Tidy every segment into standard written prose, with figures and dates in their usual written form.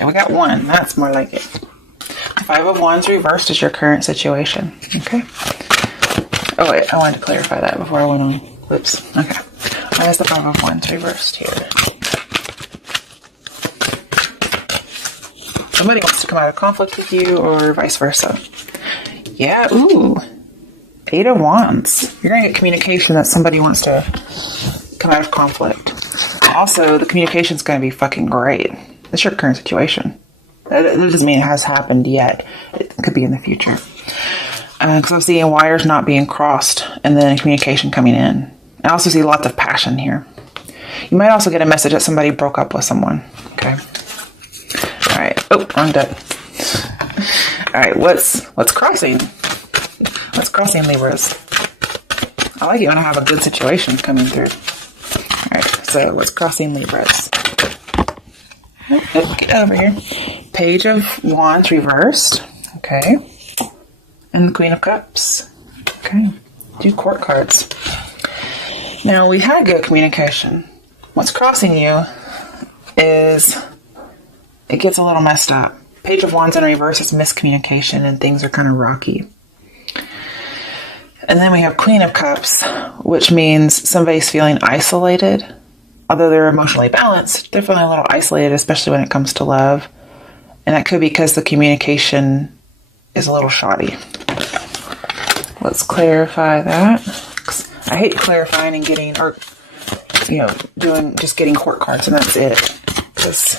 Okay, we got 1. That's more like it. 5 of Wands reversed is your current situation. Okay. Oh, wait. I wanted to clarify that before I went on. Whoops. Okay. Why is the 5 of Wands reversed here? Somebody wants to come out of conflict with you or vice versa. Yeah. Ooh. 8 of Wands. You're going to get communication that somebody wants to come out of conflict. Also, the communication is going to be fucking great. That's your current situation. That doesn't mean it has happened yet. It could be in the future. Because I'm seeing wires not being crossed and then communication coming in. I also see lots of passion here. You might also get a message that somebody broke up with someone. Okay. All right. Oh, wrong deck. All right. What's crossing? What's crossing, Libras? I like it when I have a good situation coming through. All right. So what's crossing, Libras? Oh, get over here. Page of Wands reversed. Okay. And the Queen of Cups. Okay. 2 court cards. Now, we had good communication. What's crossing you is it gets a little messed up. Page of Wands in reverse is miscommunication and things are kind of rocky. And then we have Queen of Cups, which means somebody's feeling isolated. Although they're emotionally balanced, they're feeling a little isolated, especially when it comes to love. And that could be because the communication is a little shoddy. Let's clarify that. I hate clarifying and getting, or, just getting court cards and that's it. Because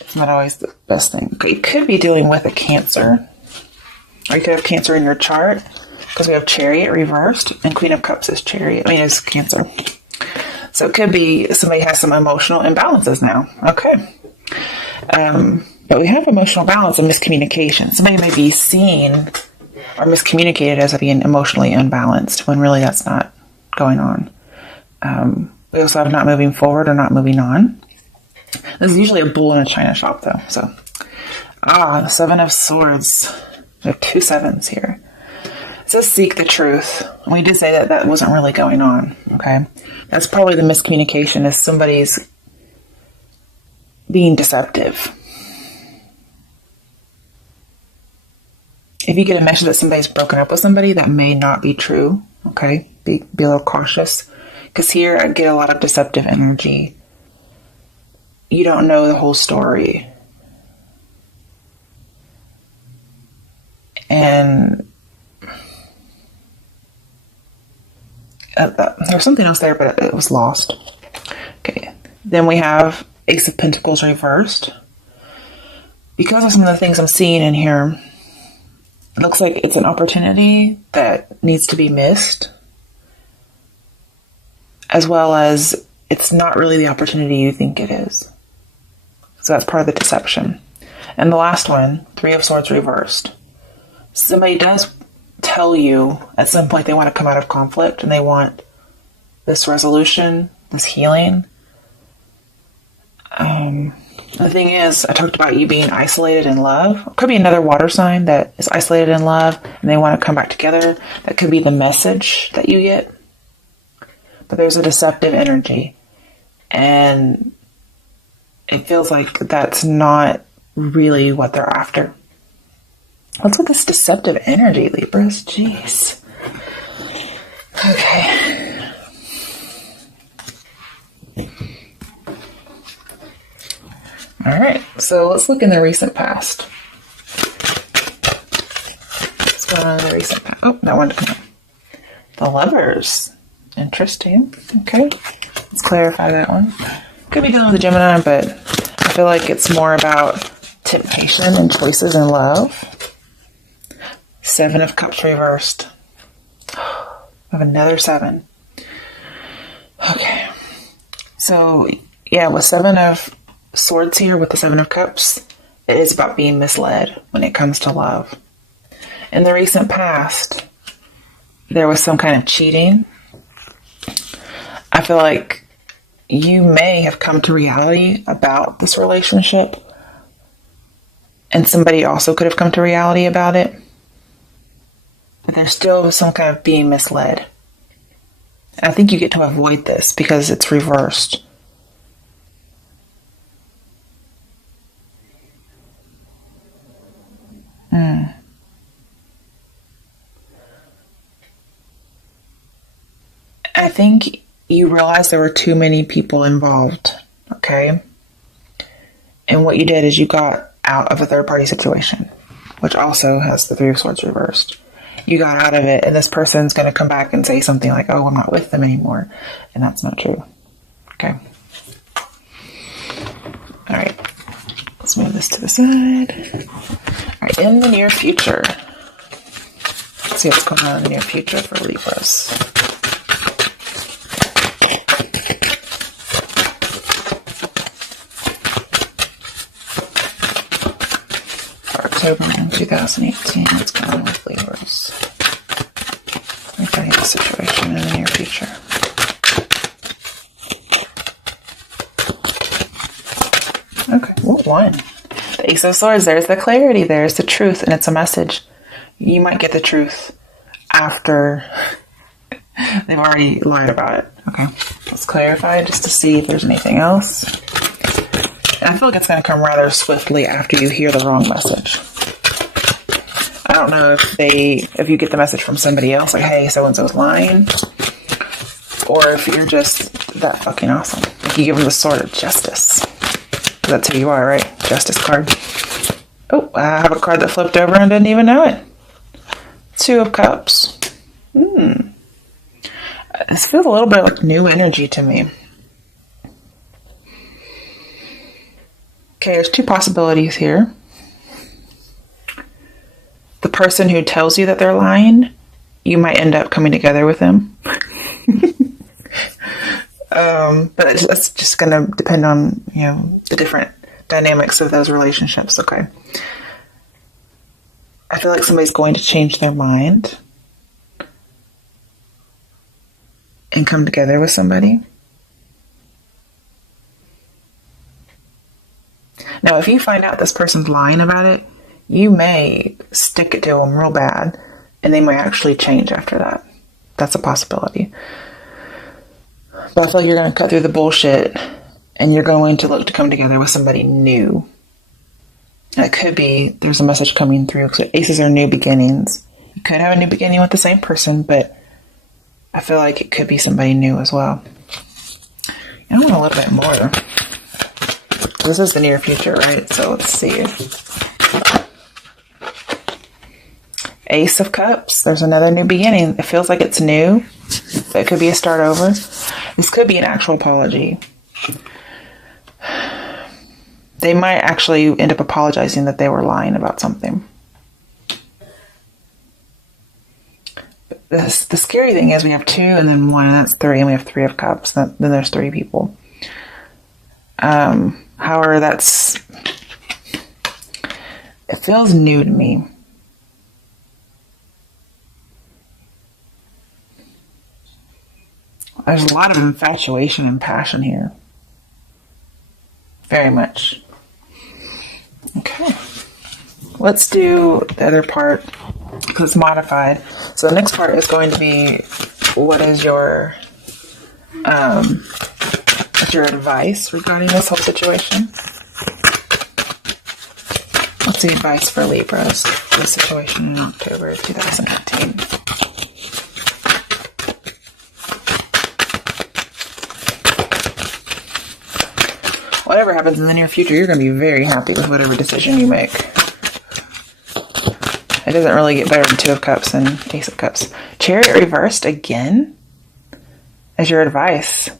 it's not always the best thing. Okay, you could be dealing with a Cancer. Or you could have Cancer in your chart. Because we have Chariot reversed. And Queen of Cups is Chariot. Is Cancer. So it could be somebody has some emotional imbalances now. Okay. But we have emotional balance and miscommunication. Somebody may be seen or miscommunicated as being emotionally unbalanced when really that's not going on. We also have not moving forward or not moving on. This is usually a bull in a china shop though. So, the 7 of Swords. We have 2 7s here. It says seek the truth. And we did say that wasn't really going on. Okay. That's probably the miscommunication is somebody's being deceptive. If you get a message that somebody's broken up with somebody, that may not be true. Okay. Be a little cautious. Because here I get a lot of deceptive energy. You don't know the whole story. And there's something else there, but it was lost. Okay. Then we have Ace of Pentacles reversed. Because of some of the things I'm seeing in here, it looks like it's an opportunity that needs to be missed. As well as it's not really the opportunity you think it is. So that's part of the deception. And the last one, 3 of Swords reversed. Somebody does tell you at some point they want to come out of conflict and they want this resolution, this healing. The thing is, I talked about you being isolated in love. It could be another water sign that is isolated in love and they want to come back together. That could be the message that you get. But there's a deceptive energy. And it feels like that's not really what they're after. What's with this deceptive energy, Libras? Jeez. Okay. Alright, so let's look in the recent past. What's going on in the recent past? Oh, that one. The Lovers. Interesting. Okay. Let's clarify that one. Could be dealing with a Gemini, but I feel like it's more about temptation and choices in love. 7 of Cups reversed. I have another 7. Okay. So, yeah, with 7 of Swords here, with the 7 of Cups, it is about being misled when it comes to love. In the recent past, there was some kind of cheating. I feel like you may have come to reality about this relationship, and somebody also could have come to reality about it. But there's still some kind of being misled. And I think you get to avoid this because it's reversed. think you realized there were too many people involved, okay? And what you did is you got out of a third-party situation, which also has the Three of Swords reversed. You got out of it, and this person's going to come back and say something like, oh, I'm not with them anymore. And that's not true. Okay. All right. Let's move this to the side. All right. In the near future. Let's see what's going on in the near future for Libras. For October 2018, what's going on with Libras? Let me tell you the situation in the near future. Okay, well, one. The Ace of Swords, there's the clarity, there's the truth, and it's a message. You might get the truth after they've already lied about it. Okay, let's clarify just to see if there's anything else. And I feel like it's going to come rather swiftly after you hear the wrong message. I don't know if you get the message from somebody else, like, hey, so-and-so's lying, or if you're just that fucking awesome. Like you give them the Sword of Justice. That's who you are, right? Justice card. Oh, I have a card that flipped over and didn't even know it. Two of Cups. This feels a little bit like new energy to me. Okay, there's two possibilities here. The person who tells you that they're lying, you might end up coming together with them. But it's just going to depend on, the different dynamics of those relationships. Okay. I feel like somebody's going to change their mind and come together with somebody. Now, if you find out this person's lying about it, you may stick it to them real bad, and they might actually change after that. That's a possibility. But I feel like you're going to cut through the bullshit, and you're going to look to come together with somebody new. It could be there's a message coming through, because aces are new beginnings. You could have a new beginning with the same person, but I feel like it could be somebody new as well. I want a little bit more. This is the near future, right? So let's see. Ace of Cups. There's another new beginning. It feels like it's new, but it could be a start over. This could be an actual apology. They might actually end up apologizing that they were lying about something. The scary thing is we have two and then one, and that's three, and we have Three of Cups. Then there's three people. However, it feels new to me. There's a lot of infatuation and passion here. Very much. Okay. Let's do the other part, because it's modified. So the next part is going to be, what is your advice regarding this whole situation? What's the advice for Libras for the situation in October 2018? Whatever happens in the near future, you're going to be very happy with whatever decision you make. It doesn't really get better than Two of Cups and Ace of Cups. Chariot reversed again as your advice.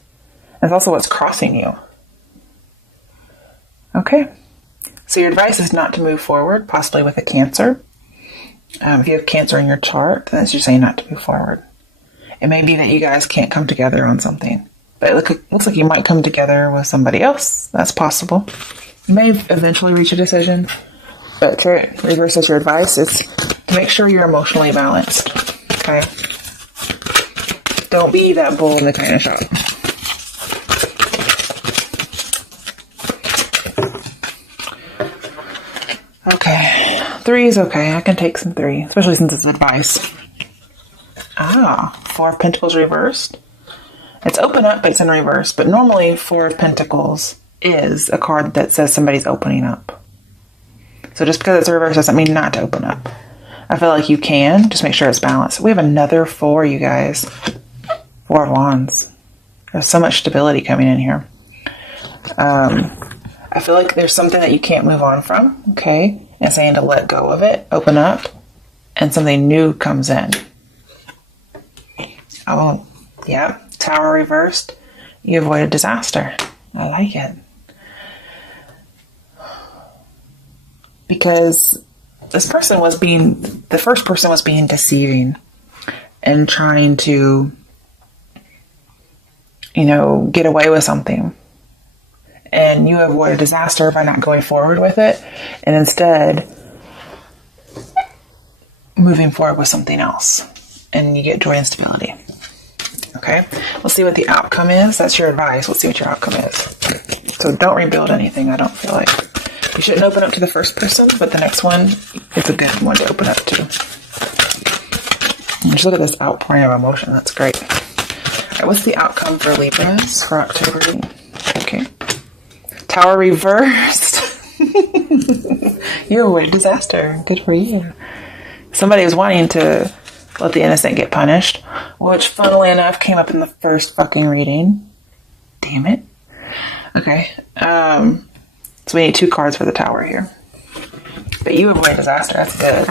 That's also what's crossing you. Okay. So your advice is not to move forward, possibly with a Cancer. If you have Cancer in your chart, then it's just saying not to move forward. It may be that you guys can't come together on something. But it looks like you might come together with somebody else. That's possible. You may eventually reach a decision. But Chariot reverse as your advice is to make sure you're emotionally balanced. Okay? Don't be that bull in the china shop. Okay. 3 is okay. I can take some 3, especially since it's advice. Four of Pentacles reversed. It's open up, but it's in reverse. But normally, Four of Pentacles is a card that says somebody's opening up. So just because it's reversed doesn't mean not to open up. I feel like you can. Just make sure it's balanced. We have another 4, you guys. Four of Wands. There's so much stability coming in here. I feel like there's something that you can't move on from, okay? And saying to let go of it, open up, and something new comes in. Oh, yeah. Tower reversed. You avoided disaster. I like it. Because this person was the first person was being deceiving and trying to, get away with something. And you avoid a disaster by not going forward with it, and instead moving forward with something else. And you get joy and stability. Okay? We'll see what the outcome is. That's your advice. We'll see what your outcome is. So don't rebuild anything, I don't feel like. You shouldn't open up to the first person, but the next one is a good one to open up to. Just look at this outpouring of emotion. That's great. All right, what's the outcome for Libras for October? Okay. Tower reversed. You're avoided disaster. Good for you. Somebody was wanting to let the innocent get punished, which funnily enough came up in the first fucking reading. Damn it. Okay. So we need 2 cards for the Tower here. But you avoid disaster. That's good.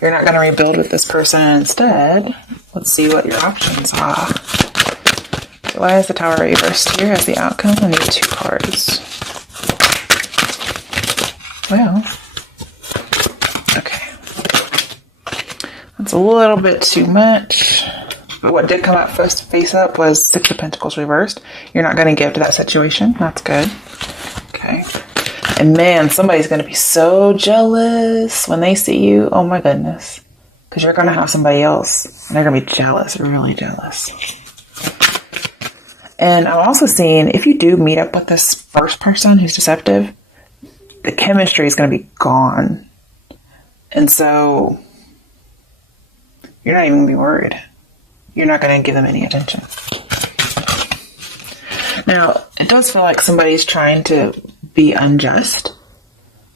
You're not going to rebuild with this person. Instead, let's see what your options are. So why is the Tower reversed here as the outcome? I need 2 cards. Well, okay. That's a little bit too much. But what did come out first face up was 6 of Pentacles reversed. You're not going to give to that situation. That's good. Okay. And man, somebody's going to be so jealous when they see you. Oh my goodness. Because you're going to have somebody else. And they're going to be jealous. Really jealous. And I'm also seeing, if you do meet up with this first person who's deceptive, the chemistry is going to be gone. And so you're not even going to be worried. You're not going to give them any attention. Now, it does feel like somebody's trying to be unjust.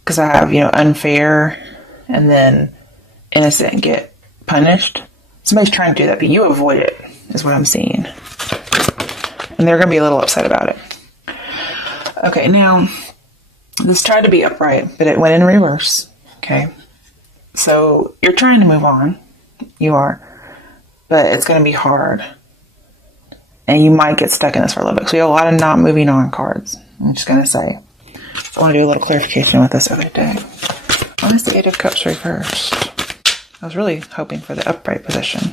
Because I have, unfair and then innocent get punished. Somebody's trying to do that, but you avoid it, is what I'm seeing. And they're going to be a little upset about it. Okay, now, this tried to be upright, but it went in reverse. Okay. So, you're trying to move on. You are. But it's going to be hard. And you might get stuck in this for a little bit. So, you have a lot of not moving on cards. I'm just going to say. I want to do a little clarification with this other day. Why is the 8 of Cups reversed? I was really hoping for the upright position.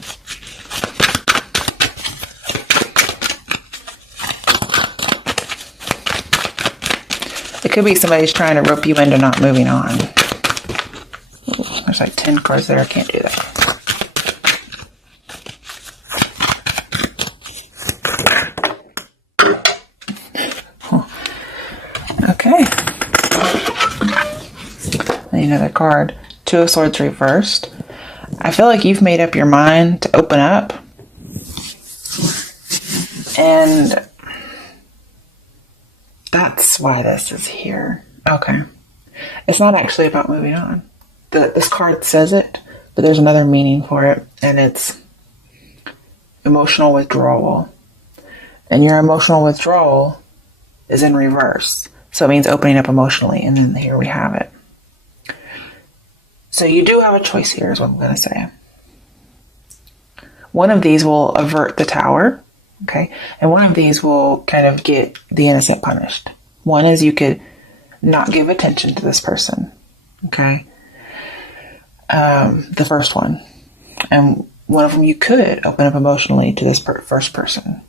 It could be somebody's trying to rope you into not moving on. Ooh, there's like 10 cards there. I can't do that. Okay. Another card. 2 of Swords reversed. I feel like you've made up your mind to open up. And that's why this is here. Okay. It's not actually about moving on. This card says it, but there's another meaning for it, and it's emotional withdrawal. And your emotional withdrawal is in reverse. So it means opening up emotionally, and then here we have it. So you do have a choice here, is what I'm going to say. One of these will avert the Tower, okay? And one of these will kind of get the innocent punished. One is you could not give attention to this person, okay? The first one. And one of them you could open up emotionally to this first person.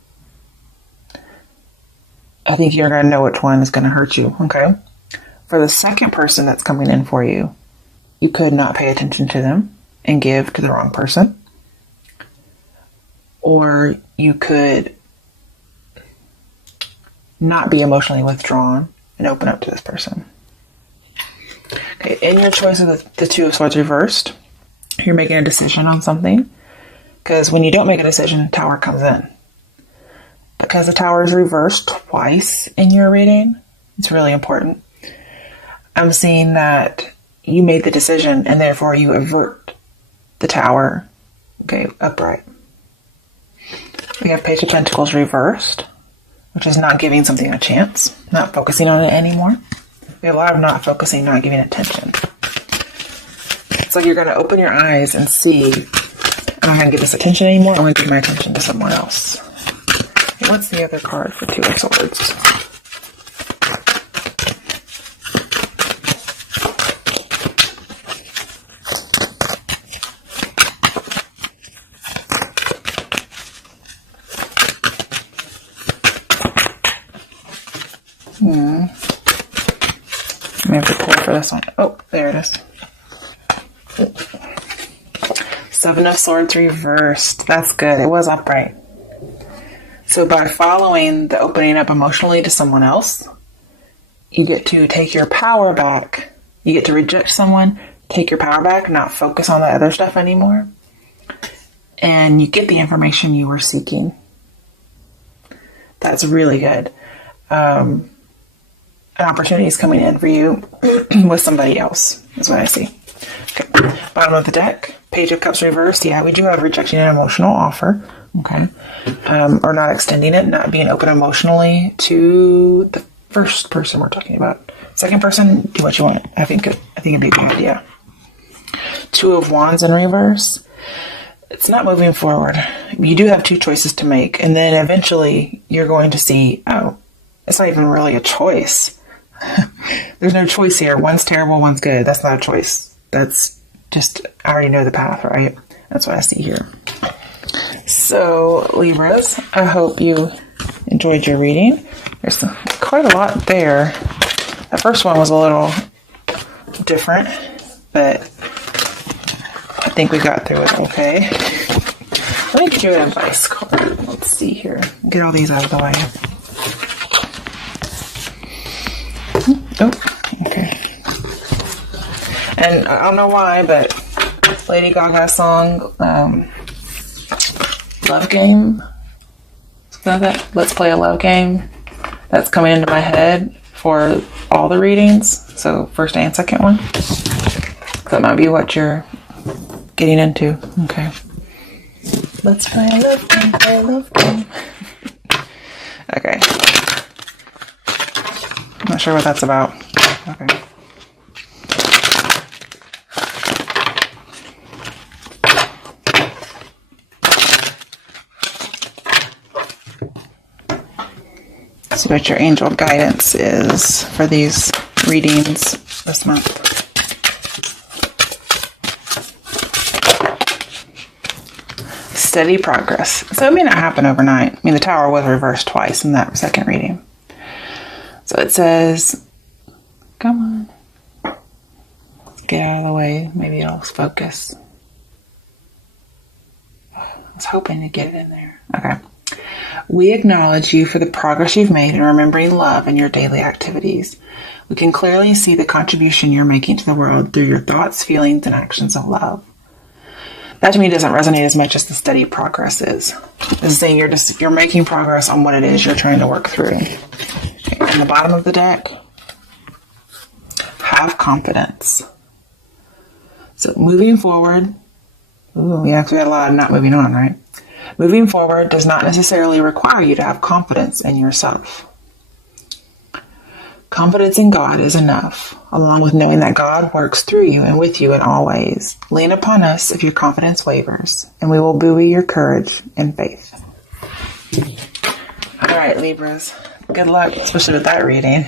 I think you're going to know which one is going to hurt you, okay? For the second person that's coming in for you, you could not pay attention to them and give to the wrong person. Or you could not be emotionally withdrawn and open up to this person. Okay, in your choice of the 2 of Swords reversed, you're making a decision on something. Because when you don't make a decision, Tower comes in. Because the Tower is reversed twice in your reading, it's really important. I'm seeing that you made the decision and therefore you avert the Tower, okay, upright. We have Page of Pentacles reversed, which is not giving something a chance, not focusing on it anymore. We have a lot of not focusing, not giving attention. It's like you're going to open your eyes and see, I'm not going to give this attention anymore. I'm going to give my attention to someone else. Okay, what's the other card for Two of Swords? I have to pull for this one. Oh, there it is. Seven of Swords reversed. That's good. It was upright. So by following the opening up emotionally to someone else, you get to take your power back. You get to reject someone, take your power back, not focus on the other stuff anymore. And you get the information you were seeking. That's really good. An opportunity is coming in for you with somebody else, is what I see. Okay. Bottom of the deck, Page of Cups reversed. Yeah, we do have rejecting an emotional offer. Okay. Or not extending it, not being open emotionally to the first person we're talking about. Second person, do what you want. I think it'd be a good idea. Two of Wands in reverse. It's not moving forward. You do have two choices to make, and then eventually you're going to see, oh, it's not even really a choice. There's no choice here. One's terrible, one's good. That's not a choice. That's just, I already know the path, right? That's what I see here. So, Libras, I hope you enjoyed your reading. There's quite a lot there. The first one was a little different, but I think we got through it okay. Let me do an advice card. Let's see here. Get all these out of the way. Oh, okay. And I don't know why, but Lady Gaga's song, Love Game, something like that. Let's Play a Love Game. That's coming into my head for all the readings. So first and second one. That might be what you're getting into. Okay. Let's play a love game, play a love game. Okay. Not sure what that's about. Okay. See what your angel guidance is for these readings this month. Steady progress. So it may not happen overnight. I mean, the Tower was reversed twice in that second reading. So it says, come on. Let's get out of the way. Maybe I'll focus. I was hoping to get it in there. Okay. We acknowledge you for the progress you've made in remembering love in your daily activities. We can clearly see the contribution you're making to the world through your thoughts, feelings, and actions of love. That to me doesn't resonate as much as the steady progress is. This is saying you're making progress on what it is you're trying to work through. Okay, on the bottom of the deck, have confidence. So moving forward, we had a lot of not moving on, right? Moving forward does not necessarily require you to have confidence in yourself. Confidence in God is enough, along with knowing that God works through you and with you in all ways. Lean upon us if your confidence wavers, and we will buoy your courage and faith. All right, Libras. Good luck, especially with that reading.